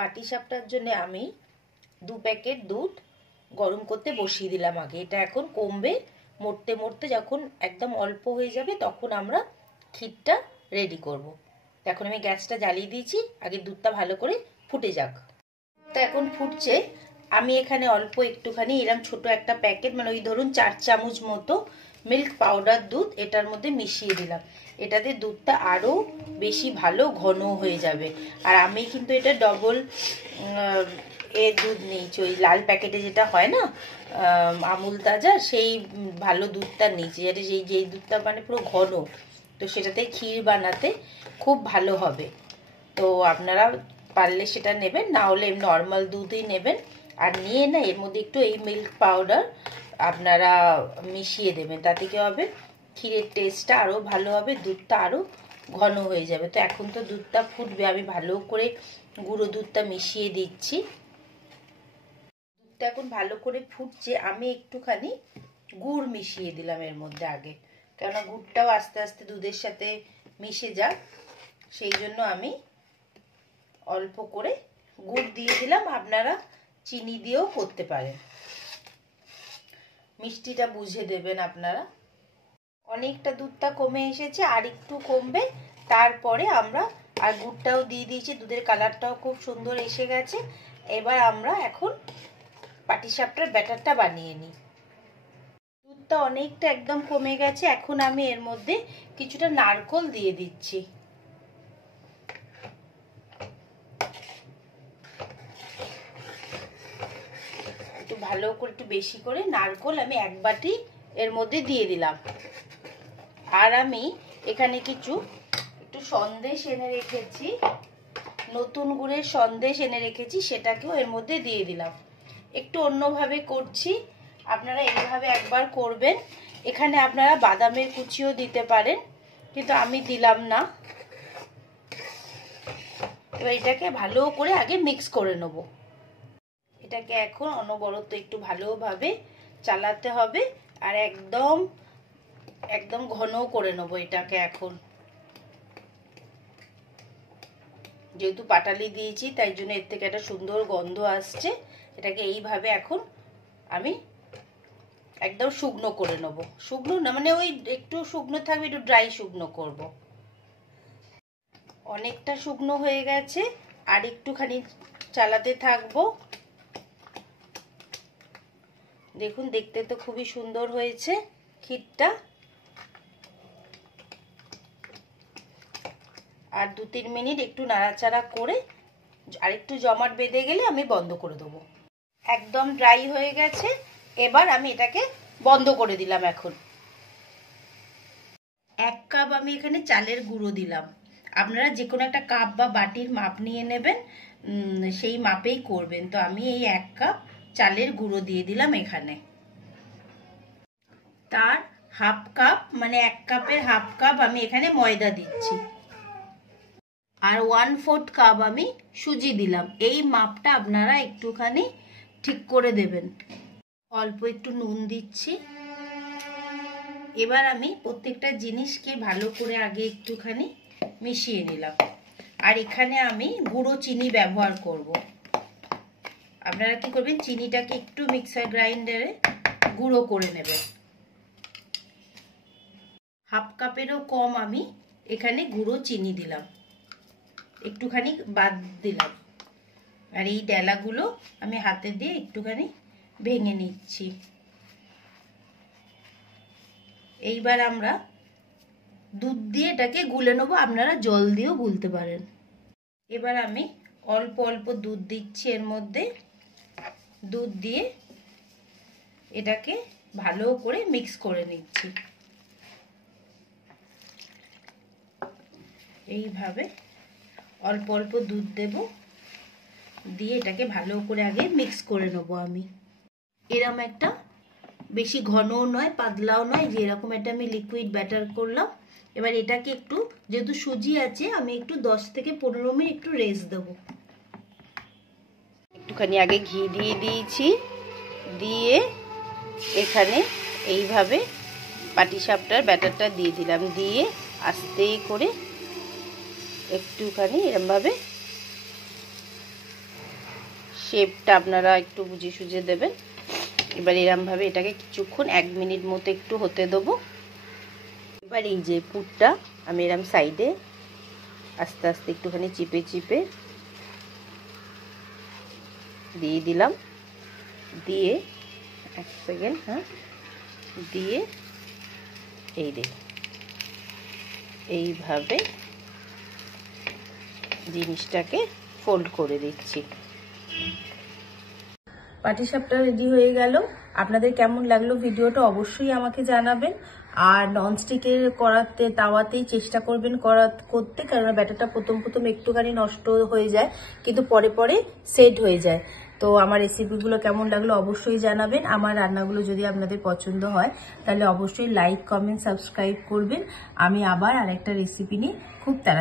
পাটিসাপটার জন্য আমি 2 প্যাকেট দুধ গরম করতে বসিয়ে দিলাম আগে। এটা এখন কমবে, মরতে মরতে যখন একদম অল্প হয়ে যাবে তখন আমরা ক্ষীরটা রেডি করব। এখন আমি গ্যাসটা জ্বালিয়ে দিয়েছি, আগে দুধটা ভালো করে ফুটে যাক। তা এখন ফুটছে, আমি এখানে অল্প একটুখানি এরকম ছোট একটা প্যাকেট, মানে ওই ধরুন 4 চামচ মতো মিল্ক পাউডার দুধ এটার মধ্যে মিশিয়ে দিলাম। এটাতে দুধটা আরও বেশি ভালো ঘন হয়ে যাবে। আর আমি কিন্তু এটা ডবল দুধ নিয়েছি, ওই লাল প্যাকেটে যেটা হয় না আমুল তাজা, সেই ভালো দুধটা নিয়েছি, যেটা যেই দুধটা মানে পুরো ঘন, তো সেটাতে ক্ষীর বানাতে খুব ভালো হবে। তো আপনারা পারলে সেটা নেবেন, না হলে নর্মাল দুধই নেবেন। আর নিয়ে না এর মধ্যে একটু এই মিল্ক পাউডার আপনারা মিশিয়ে দেবেন, তাতে কি হবে ক্ষীরের টেস্টটা আরও ভালো হবে, দুধটা আরও ঘন হয়ে যাবে। তো এখন তো দুধটা ফুটবে, আমি ভালো করে গুঁড়ো দুধটা মিশিয়ে দিচ্ছি। দুধটা এখন ভালো করে ফুটছে, আমি একটুখানি গুড় মিশিয়ে দিলাম এর মধ্যে আগে, কেননা গুড়টাও আস্তে আস্তে দুধের সাথে মিশে যাক, সেই জন্য আমি অল্প করে গুড় দিয়ে দিলাম। আপনারা চিনি দিয়েও করতে পারেন, মিষ্টিটা বুঝে দেবেন আপনারা। অনেকটা দুধটা কমে এসেছে, আর একটু কমবে, তারপরে আমরা আর গুড়টাও দিয়ে দিয়েছি, দুধের কালারটাও খুব সুন্দর এসে গেছে। এবার আমরা এখন পাটিসাপটার ব্যাটারটা বানিয়ে নিই। দুধটা অনেকটা একদম কমে গেছে, এখন আমি এর মধ্যে কিছুটা নারকেল দিয়ে দিচ্ছি। একটু ভালো করে একটু বেশি করে নারকেল আমি 1 বাটি এর মধ্যে দিয়ে দিলাম। আর আমি এখানে একটু সন্দেশ এনে রেখেছি, নতুন গুড়ের সন্দেশ এনে রেখেছি, সেটাকেও এর মধ্যে দিয়ে দিলাম। একটু অন্যভাবে করছি, আপনারা এইভাবে একবার করবেন। এখানে আপনারা বাদামের কুচিও দিতে পারেন, কিন্তু আমি দিলাম না। এবার এটাকে ভালো করে আগে মিক্স করে নেব। এটাকে এখন অনবরত একটু ভালোভাবে চালাতে হবে, আর একদম ঘন করে নেব এটাকে। এখন যেহেতু পাটালি দিয়েছি তাই জন্য এর থেকে একটা সুন্দর গন্ধ আসছে। এটাকে এইভাবে এখন আমি একদম শুকনো করে নেব। শুকনো না মানে ওই একটু শুকনো থাকবে, একটু ড্রাই শুকনো করব। অনেকটা শুকনো হয়ে গেছে, আর একটুখানি চালাতে থাকবো। দেখুন দেখতে তো খুবই সুন্দর হয়েছে ক্ষীরটা। আর 2-3 মিনিট একটু নাড়াচাড়া করে আর একটু জমাট বেঁধে গেলে আমি বন্ধ করে দেবো। একদম ড্রাই হয়ে গেছে, এবার আমি এটাকে বন্ধ করে দিলাম। এখন 1 কাপ আমি এখানে চালের গুঁড়ো দিলাম। আপনারা যে কোনো একটা কাপ বা বাটির মাপ নিয়ে নেবেন, সেই মাপেই করবেন। তো আমি এই 1 কাপ চালের গুঁড়ো দিয়ে দিলাম এখানে। তার হাফ কাপ, মানে 1 কাপের হাফ কাপ আমি এখানে ময়দা দিচ্ছি। আর 1/4 কাপ আমি সুজি দিলাম। এই মাপটা আপনারা একটুখানি ঠিক করে দেবেন। অল্প একটু নুন দিচ্ছি। এবার আমি প্রত্যেকটা জিনিসকে ভালো করে আগে একটুখানি মিশিয়ে নিলাম। আর এখানে আমি গুঁড়ো চিনি ব্যবহার করব। আপনারা কি করবেন, চিনিটাকে একটু মিক্সার গ্রাইন্ডারে গুঁড়ো করে নেবেন। হাফ কাপেরও কম আমি এখানে গুঁড়ো চিনি দিলাম, একটুখানি বাদ দিলাম। আর এই ডেলাগুলো আমি হাতে দিয়ে একটুখানি ভেঙে নিচ্ছি। এইবার আমরা দুধ দিয়ে এটাকে গুলে নেবো, আপনারা জল দিয়েও গুলতে পারেন। এবার আমি অল্প অল্প দুধ দিচ্ছি এর মধ্যে। দুধ দিয়ে এটাকে ভালো করে মিক্স করে নিচ্ছি। এইভাবে অল্প অল্প দুধ দেব, দিয়ে এটাকে ভালো করে আগে মিক্স করে নেবো আমি। এরকম একটা বেশি ঘনও নয় পাতলাও নয়, যে এরকম একটা আমি লিকুইড ব্যাটার করলাম। এবার এটাকে একটু, যেহেতু সুজি আছে, আমি একটু 10 থেকে 15 মিনিট একটু রেস্ট দেবো। একটুখানি আগে ঘি দিয়ে দিয়েছি, দিয়ে এখানে এইভাবে পাটিসাপটার ব্যাটারটা দিয়ে দিলাম। দিয়ে আস্তে করে একটুখানি এরমভাবে শেপটা আপনারা একটু বুঝে সুঝে দেবেন। এবার এরমভাবে এটাকে কিছুক্ষণ 1 মিনিট মতো একটু হতে দেবো। এবার এই যে পুরটা আমি এরম সাইডে আস্তে আস্তে একটুখানি চিপে চিপে দিয়ে দিলাম। দিয়ে 1 সেকেন্ড, হ্যাঁ, দিয়ে এইভাবে জিনিসটাকে ফোল্ড করে দিচ্ছি। পাটিসাপটা রেডি হয়ে গেল। আপনাদের কেমন লাগলো ভিডিওটা অবশ্যই আমাকে জানাবেন। আর ননস্টিকের করাতে তাওয়াতেই চেষ্টা করবেন করতে, কারণ ব্যাটারটা প্রথম একটুখানি নষ্ট হয়ে যায়, কিন্তু পরে পরে সেট হয়ে যায়। তো আমার রেসিপিগুলো কেমন লাগলো অবশ্যই জানাবেন। আমার রান্নাগুলো যদি আপনাদের পছন্দ হয় তাহলে অবশ্যই লাইক, কমেন্ট, সাবস্ক্রাইব করবেন। আমি আবার আরেকটা রেসিপি নিয়ে খুব তাড়াতাড়ি